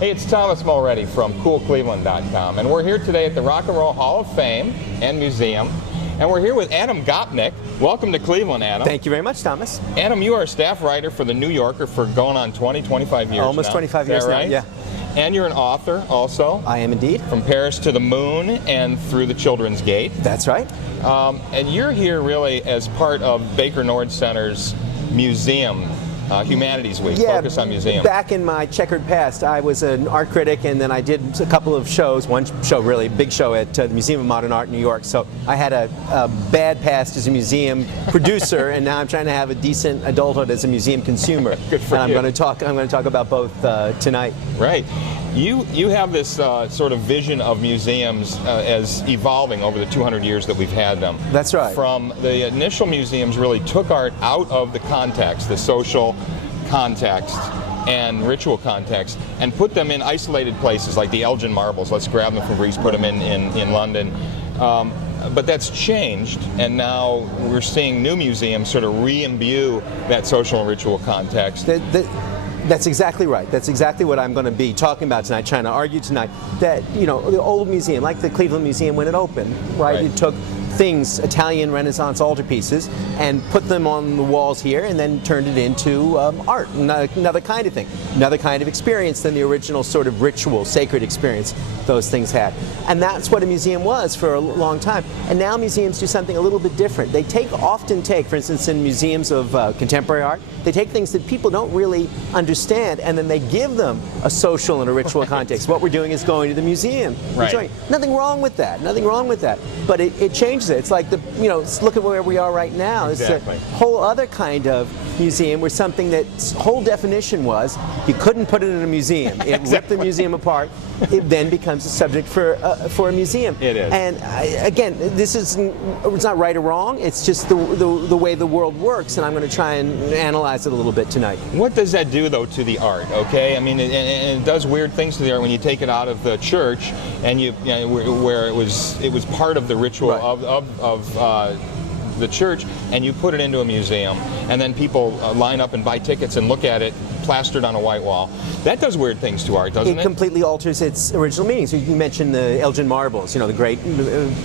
Hey, it's Thomas Mulready from CoolCleveland.com, and we're here today at the Rock and Roll Hall of Fame and Museum, and we're here with Adam Gopnik. Welcome to Cleveland, Adam. Thank you very much, Thomas. Adam, you are a staff writer for the New Yorker for going on 25 years Almost now. 25 years right? now, yeah. And you're an author also. I am indeed. From Paris to the Moon and Through the Children's Gate. That's right. And you're here really as part of Baker Nord Center's museum, Humanities Week, Focus on Museum. Back in my checkered past, I was an art critic, and then I did a couple of shows, one show really, big show at the Museum of Modern Art in New York. So I had a bad past as a museum producer, and now I'm trying to have a decent adulthood as a museum consumer. Good for you. I'm going to talk about both tonight. Right. You have this sort of vision of museums as evolving over the 200 years that we've had them. That's right. From the initial museums really took art out of the context, the social context and ritual context, and put them in isolated places like the Elgin marbles. Let's grab them from Greece, put them in London. But that's changed, and now we're seeing new museums sort of re-imbue that social and ritual context. That's exactly right. That's exactly what I'm going to be talking about tonight, trying to argue tonight. That, you know, the old museum, like the Cleveland Museum when it opened, right? It took things, Italian Renaissance altarpieces, and put them on the walls here, and then turned it into art, another kind of thing, another kind of experience than the original sort of ritual, sacred experience those things had. And that's what a museum was for a long time. And now museums do something a little bit different. They often take, for instance, in museums of contemporary art, they take things that people don't really understand, and then they give them a social and a ritual context. What we're doing is going to the museum. Right. Nothing wrong with that. Nothing wrong with that. But it changes it. It's like look at where we are right now. Exactly. It's a whole other kind of museum where something that's whole definition was you couldn't put it in a museum. It ripped the museum apart. It then becomes a subject for a museum. It is. And again, it's not right or wrong. It's just the way the world works, and I'm going to try and analyze it a little bit tonight. What does that do, though, to the art? Okay, I mean, it does weird things to the art when you take it out of the church and where it was part of the ritual of the church, and you put it into a museum, and then people line up and buy tickets and look at it plastered on a white wall. That does weird things to art, doesn't it? It completely alters its original meaning. So you mentioned the Elgin marbles, the great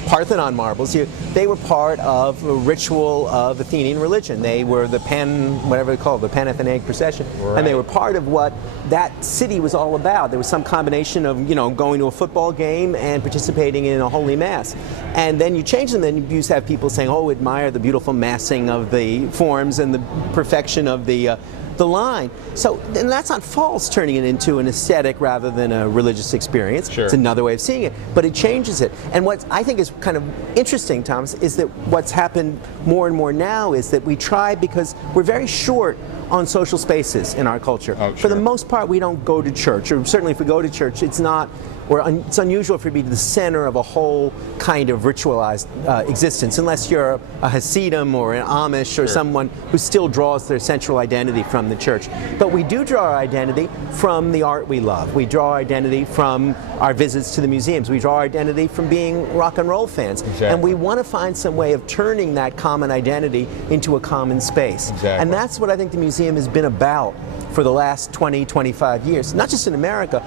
Parthenon marbles. They were part of a ritual of Athenian religion. They were the whatever they call it, the Panathenaic procession, and they were part of what that city was all about. There was some combination of going to a football game and participating in a holy mass, and then you change them. Then you have people saying, "Oh, admire the beautiful massing of the forms and the perfection of the line." So, and that's not false, turning it into an aesthetic rather than a religious experience. Sure. It's another way of seeing it, but it changes it. And what I think is kind of interesting, Thomas, is that what's happened more and more now is that we try, because we're very short on social spaces in our culture. Oh, sure. For the most part, we don't go to church, or certainly if we go to church, it's unusual for it to be the center of a whole kind of ritualized existence, unless you're a Hasidim or an Amish or someone who still draws their central identity from the church. But we do draw our identity from the art we love. We draw our identity from our visits to the museums. We draw our identity from being rock and roll fans. Exactly. And we want to find some way of turning that common identity into a common space. Exactly. And that's what I think the museum has been about for the last 20, 25 years, not just in America,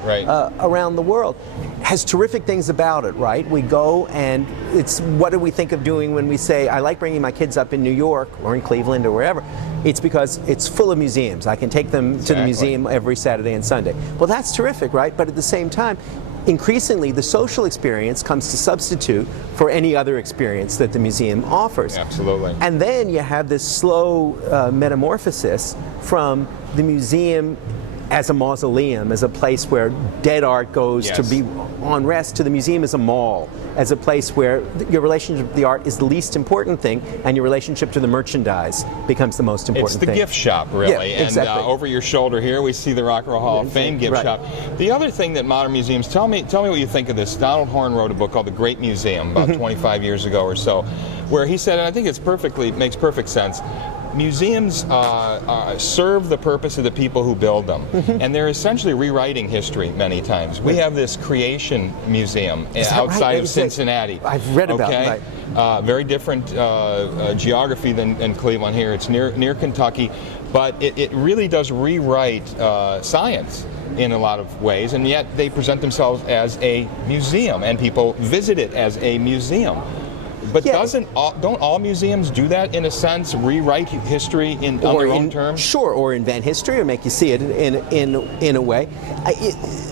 around the world. Has terrific things about it, right? We go, and it's, what do we think of doing when we say, I like bringing my kids up in New York or in Cleveland or wherever? It's because it's full of museums. I can take them to the museum every Saturday and Sunday. Well, that's terrific, right? But at the same time, increasingly, the social experience comes to substitute for any other experience that the museum offers. Absolutely. And then you have this slow metamorphosis from the museum as a mausoleum, as a place where dead art goes to be on rest, to the museum as a mall, as a place where your relationship with the art is the least important thing, and your relationship to the merchandise becomes the most important thing. It's the gift shop, really. Yeah, exactly. And over your shoulder here, we see the Rock and Roll Hall of Fame gift shop. The other thing that modern museums, tell me what you think of this. Donald Horn wrote a book called The Great Museum about 25 years ago or so, where he said, and I think it makes perfect sense, museums serve the purpose of the people who build them, and they're essentially rewriting history many times. We have this creation museum outside of Cincinnati. I've read about it. Right. Very different geography than Cleveland here. It's near Kentucky, but it really does rewrite science in a lot of ways, and yet they present themselves as a museum, and people visit it as a museum. But don't all museums do that in a sense, rewrite history on their own terms? Sure, or invent history, or make you see it in a way.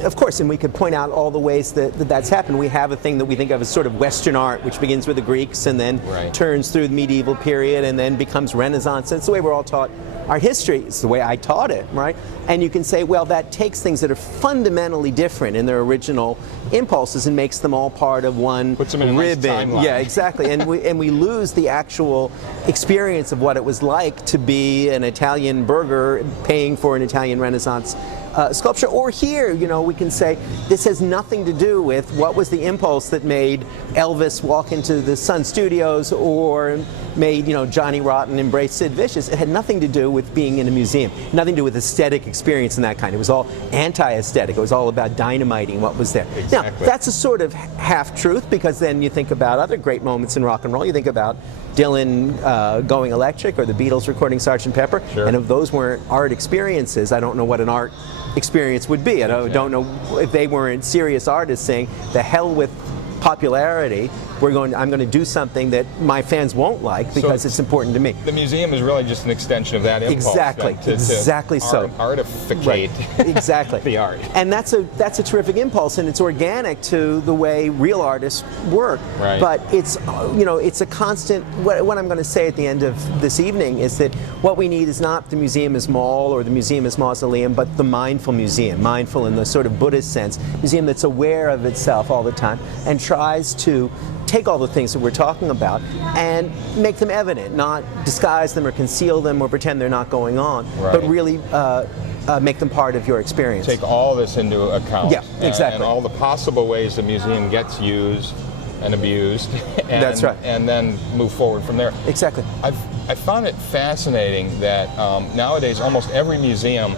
Of course, and we could point out all the ways that's happened. We have a thing that we think of as sort of Western art, which begins with the Greeks and then turns through the medieval period and then becomes Renaissance. It's the way we're all taught art history. It's the way I taught it, right? And you can say, well, that takes things that are fundamentally different in their original impulses and makes them all part of one Puts them in a ribbon. nice timeline. Yeah, exactly. and we lose the actual experience of what it was like to be an Italian burgher paying for an Italian Renaissance sculpture. Or here, we can say this has nothing to do with what was the impulse that made Elvis walk into the Sun Studios or made Johnny Rotten embrace Sid Vicious. It had nothing to do with being in a museum, nothing to do with aesthetic experience and that kind. It was all anti-aesthetic. It was all about dynamiting what was there. Exactly. Now, that's a sort of half-truth, because then you think about other great moments in rock and roll. You think about Dylan going electric, or the Beatles recording Sgt. Pepper, Sure. and if those weren't art experiences, I don't know what an art experience would be. I don't know if they weren't serious artists saying, the hell with popularity, I'm going to do something that my fans won't like because it's important to me. The museum is really just an extension of that impulse. Exactly, exactly so. Artificate exactly the art. And that's a terrific impulse, and it's organic to the way real artists work. Right. But it's it's a constant. What I'm going to say at the end of this evening is that what we need is not the museum as mall or the museum as mausoleum, but the mindful museum, mindful in the sort of Buddhist sense, museum that's aware of itself all the time and tries to take all the things that we're talking about and make them evident, not disguise them or conceal them or pretend they're not going on, but really make them part of your experience. Take all this into account. Yeah, exactly. And all the possible ways the museum gets used and abused. And, that's right. And then move forward from there. Exactly. I found it fascinating that nowadays almost every museum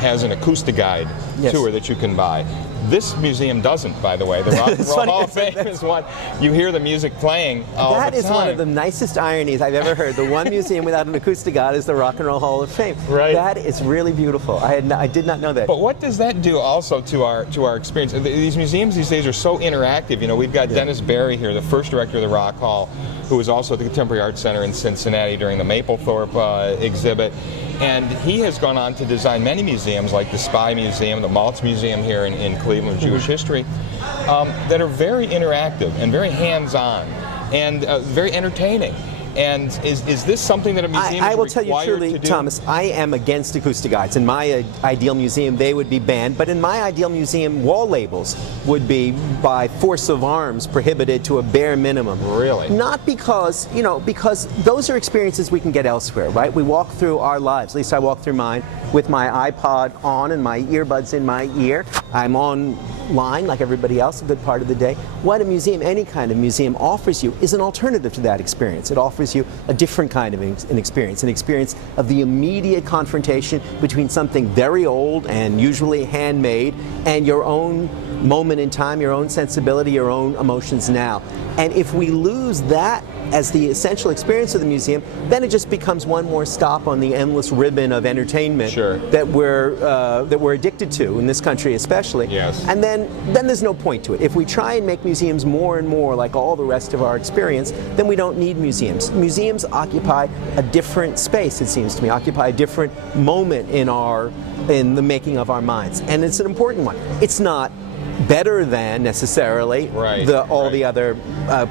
has an acoustic guide tour that you can buy. This museum doesn't, by the way. The Rock and Roll Hall of Fame is one. You hear the music playing all the time. That is one of the nicest ironies I've ever heard. The one museum without an acoustic guide is the Rock and Roll Hall of Fame. Right. That is really beautiful. I did not know that. But what does that do also to our experience? These museums these days are so interactive. We've got Dennis Barry here, the first director of the Rock Hall, who was also at the Contemporary Art Center in Cincinnati during the Mapplethorpe exhibit. And he has gone on to design many museums, like the Spy Museum, the Maltz Museum here in Cleveland, Jewish history, that are very interactive and very hands-on and very entertaining. And is this something that a museum I will is tell you required truly, to do? Thomas, I am against acoustic guides. In my ideal museum, they would be banned. But in my ideal museum, wall labels would be, by force of arms, prohibited to a bare minimum. Really? Not because, because those are experiences we can get elsewhere, right? We walk through our lives. At least I walk through mine with my iPod on and my earbuds in my ear. I'm online like everybody else a good part of the day. What a museum, any kind of museum, offers you is an alternative to that experience. It offers you a different kind of an experience of the immediate confrontation between something very old and usually handmade and your own moment in time, your own sensibility, your own emotions now. And if we lose that as the essential experience of the museum, then it just becomes one more stop on the endless ribbon of entertainment that we're addicted to in this country, especially. Yes. And then there's no point to it. If we try and make museums more and more like all the rest of our experience, then we don't need museums. Museums occupy a different space, it seems to me, occupy a different moment in the making of our minds, and it's an important one. It's not better than necessarily all the other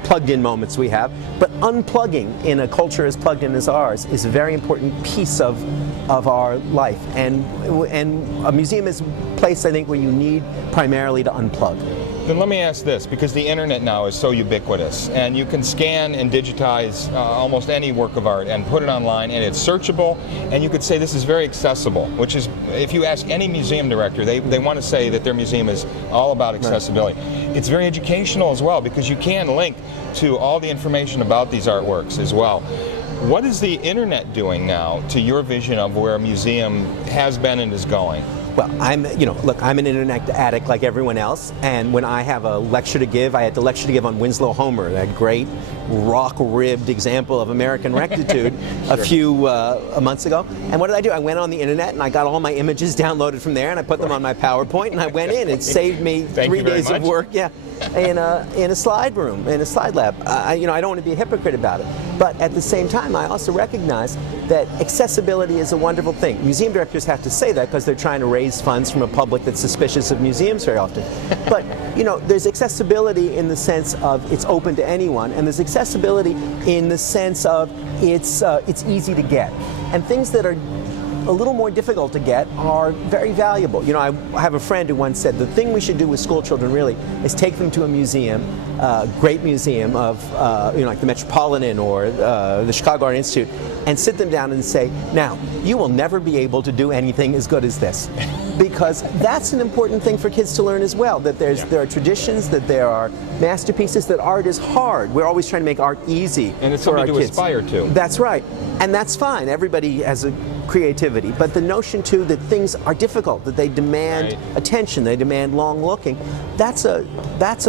plugged-in moments we have, but unplugging in a culture as plugged in as ours is a very important piece of our life, and a museum is a place, I think, where you need primarily to unplug. Then let me ask this, because the internet now is so ubiquitous, and you can scan and digitize almost any work of art and put it online, and it's searchable, and you could say this is very accessible, which is, if you ask any museum director, they want to say that their museum is all about accessibility. Right. It's very educational as well, because you can link to all the information about these artworks as well. What is the internet doing now to your vision of where a museum has been and is going? Well, look, I'm an internet addict like everyone else, and when I have a lecture to give, I had the lecture to give on Winslow Homer, that great rock-ribbed example of American rectitude, Sure. a few months ago. And what did I do? I went on the internet and I got all my images downloaded from there, and I put them on my PowerPoint, and I went in. It saved me 3 days of work. Yeah. In a slide room, in a slide lab. I don't want to be a hypocrite about it. But at the same time, I also recognize that accessibility is a wonderful thing. Museum directors have to say that because they're trying to raise funds from a public that's suspicious of museums very often. But, there's accessibility in the sense of it's open to anyone, and there's accessibility in the sense of it's easy to get. And things that are a little more difficult to get are very valuable. I have a friend who once said the thing we should do with school children really is take them to a museum, great museum of like the Metropolitan or the Chicago Art Institute, and sit them down and say, now, you will never be able to do anything as good as this. Because that's an important thing for kids to learn as well, that there are traditions, that there are masterpieces, that art is hard. We're always trying to make art easy and it's for our something to kids. Aspire to. That's right. And that's fine. Everybody has a creativity. But the notion, too, that things are difficult, that they demand attention, they demand long looking, that's a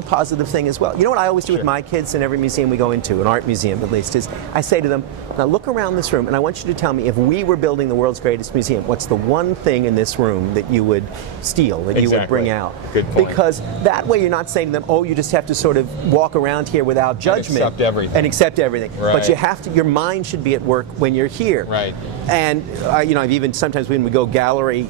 positive thing as well. You know what I always do with my kids in every museum we go into, an art museum at least, is I say to them, now look around this room, and I want you to tell me, if we were building the world's greatest museum, what's the one thing in this room that you would steal, that you would bring out? Good point. Because that way you're not saying to them, oh, you just have to sort of walk around here without judgment. And accept everything. Right. But you have to, your mind should be at work when you're here. Right. And I've even sometimes when we go gallery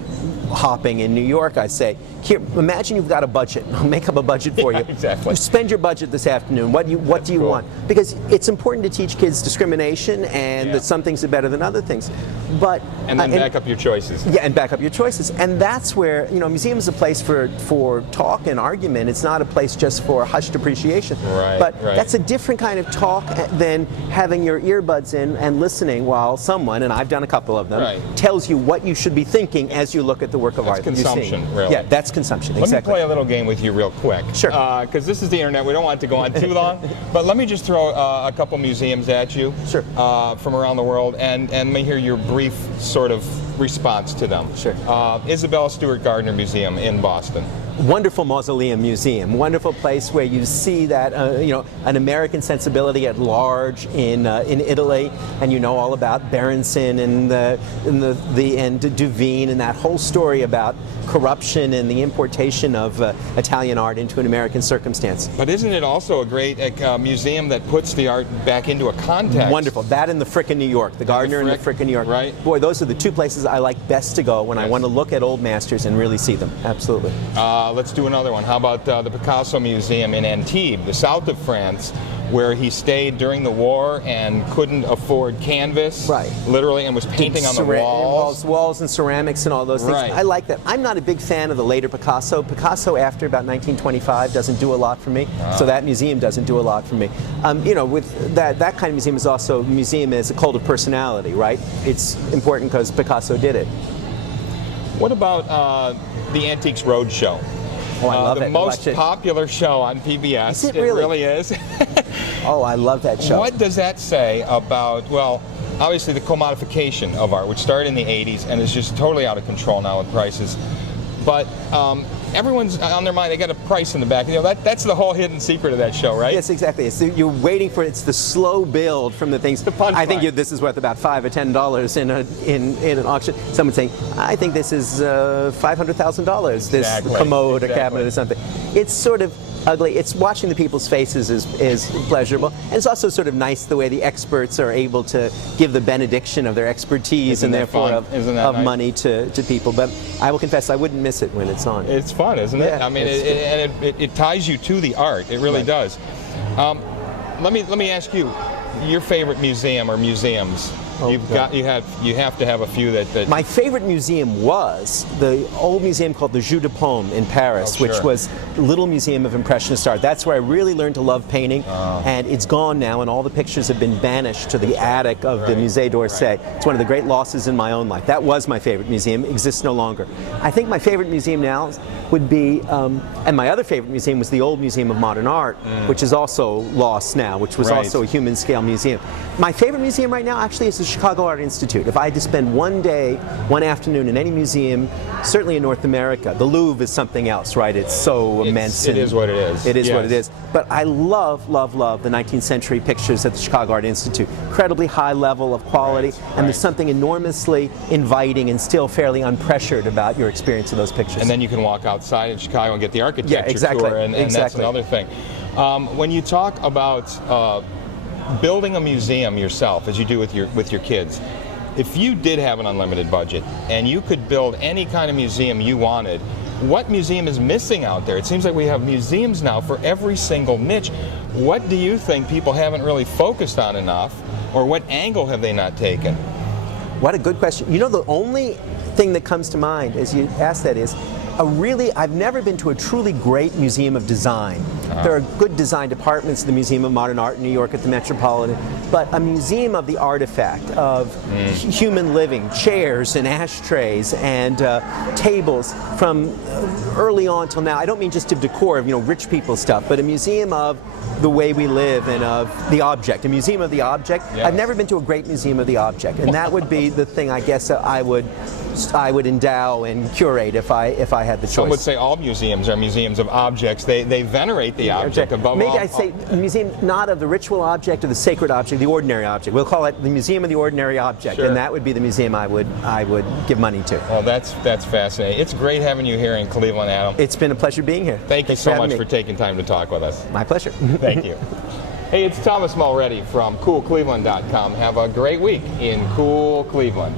hopping in New York, I say, here, imagine you've got a budget. I'll make up a budget for you. Exactly. You spend your budget this afternoon. What do you want? Because it's important to teach kids discrimination and that some things are better than other things. But and then back up your choices. Yeah, and back up your choices. And that's where, a museum is a place for talk and argument. It's not a place just for hushed appreciation. Right. But that's a different kind of talk than having your earbuds in and listening while someone, and I've done a couple of them, tells you what you should be thinking as you look at the work of art. That's consumption, really. Yeah, that's consumption. Let me play a little game with you real quick. Sure. Because this is the internet. We don't want it to go on too long. But let me just throw a couple museums at you. Sure. From around the world, and let me hear your brief sort of response to them. Sure. Isabella Stewart Gardner Museum in Boston. Wonderful mausoleum museum, wonderful place where you see that an American sensibility at large in Italy, and all about Berenson and Duveen and that whole story about corruption and the importation of Italian art into an American circumstance. But isn't it also a great museum that puts the art back into a context? Wonderful. That and the Frick in New York, the Gardner and the Frick in New York. Right. Boy, those are the two places I like best to go when I want to look at old masters and really see them. Absolutely. Let's do another one. How about the Picasso Museum in Antibes, the south of France, where he stayed during the war and couldn't afford canvas, literally, and was painting on the walls and ceramics and all those things. I like that. I'm not a big fan of the later Picasso. Picasso after about 1925 doesn't do a lot for me, so that museum doesn't do a lot for me. With that kind of museum is also a museum as a cult of personality, right? It's important because Picasso did it. What about the Antiques Roadshow? Oh, I love the it. most popular show on PBS. Is it really? It really is. Oh, I love that show. What does that say about, well, obviously the commodification of art, which started in the 80s and is just totally out of control now with prices. But everyone's on their mind, they got a price in the back. That's the whole hidden secret of that show, right? Yes, exactly. You're waiting for it's the slow build from the things. I think this is worth about $5 or $10 in an auction. Someone saying, I think this is $500,000. This commode, a cabinet, or something. It's sort of ugly. It's watching the people's faces is pleasurable, and it's also sort of nice the way the experts are able to give the benediction of their expertise and therefore of money to people. But I will confess, I wouldn't miss it when it's on. It's fun, isn't it? I mean, it ties you to the art. It really does. Let me ask you, your favorite museum or museums You have to have a few that. My favorite museum was the old museum called the Jeu de Paume in Paris, which was the little museum of Impressionist art. That's where I really learned to love painting, and it's gone now, and all the pictures have been banished to the attic of the Musée d'Orsay. It's one of the great losses in my own life. That was my favorite museum, exists no longer. I think my favorite museum now would be, and my other favorite museum was the old Museum of Modern Art, which is also lost now, which was also a human scale museum. My favorite museum right now actually is the Chicago Art Institute. If I had to spend one day, one afternoon in any museum, certainly in North America, the Louvre is something else, right? It's so immense. It is what it is. It is what it is. But I love, love, love the 19th century pictures at the Chicago Art Institute. Incredibly high level of quality, and there's something enormously inviting and still fairly unpressured about your experience of those pictures. And then you can walk outside in Chicago and get the architecture tour, and that's another thing. When you talk about building a museum yourself, as you do with your kids, if you did have an unlimited budget and you could build any kind of museum you wanted, what museum is missing out there? It seems like we have museums now for every single niche. What do you think people haven't really focused on enough, or what angle have they not taken? What a good question. You know, the only thing that comes to mind as you ask that is, I've never been to a truly great museum of design. There are good design departments at the Museum of Modern Art in New York at the Metropolitan, but a museum of the artifact of human living, chairs and ashtrays and tables from early on till now. I don't mean just of decor, of rich people stuff, but a museum of the way we live and of the object, a museum of the object. Yes. I've never been to a great museum of the object, and that would be the thing I guess I would endow and curate if I had the choice. Some would say all museums are museums of objects. They venerate the object above all. Maybe I'd say a museum not of the ritual object or the sacred object, the ordinary object. We'll call it the Museum of the Ordinary Object, and that would be the museum I would give money to. Well, that's fascinating. It's great having you here in Cleveland, Adam. It's been a pleasure being here. Thank you so much for taking time to talk with us. My pleasure. Thank you. Hey, it's Thomas Mulready from CoolCleveland.com. Have a great week in Cool Cleveland.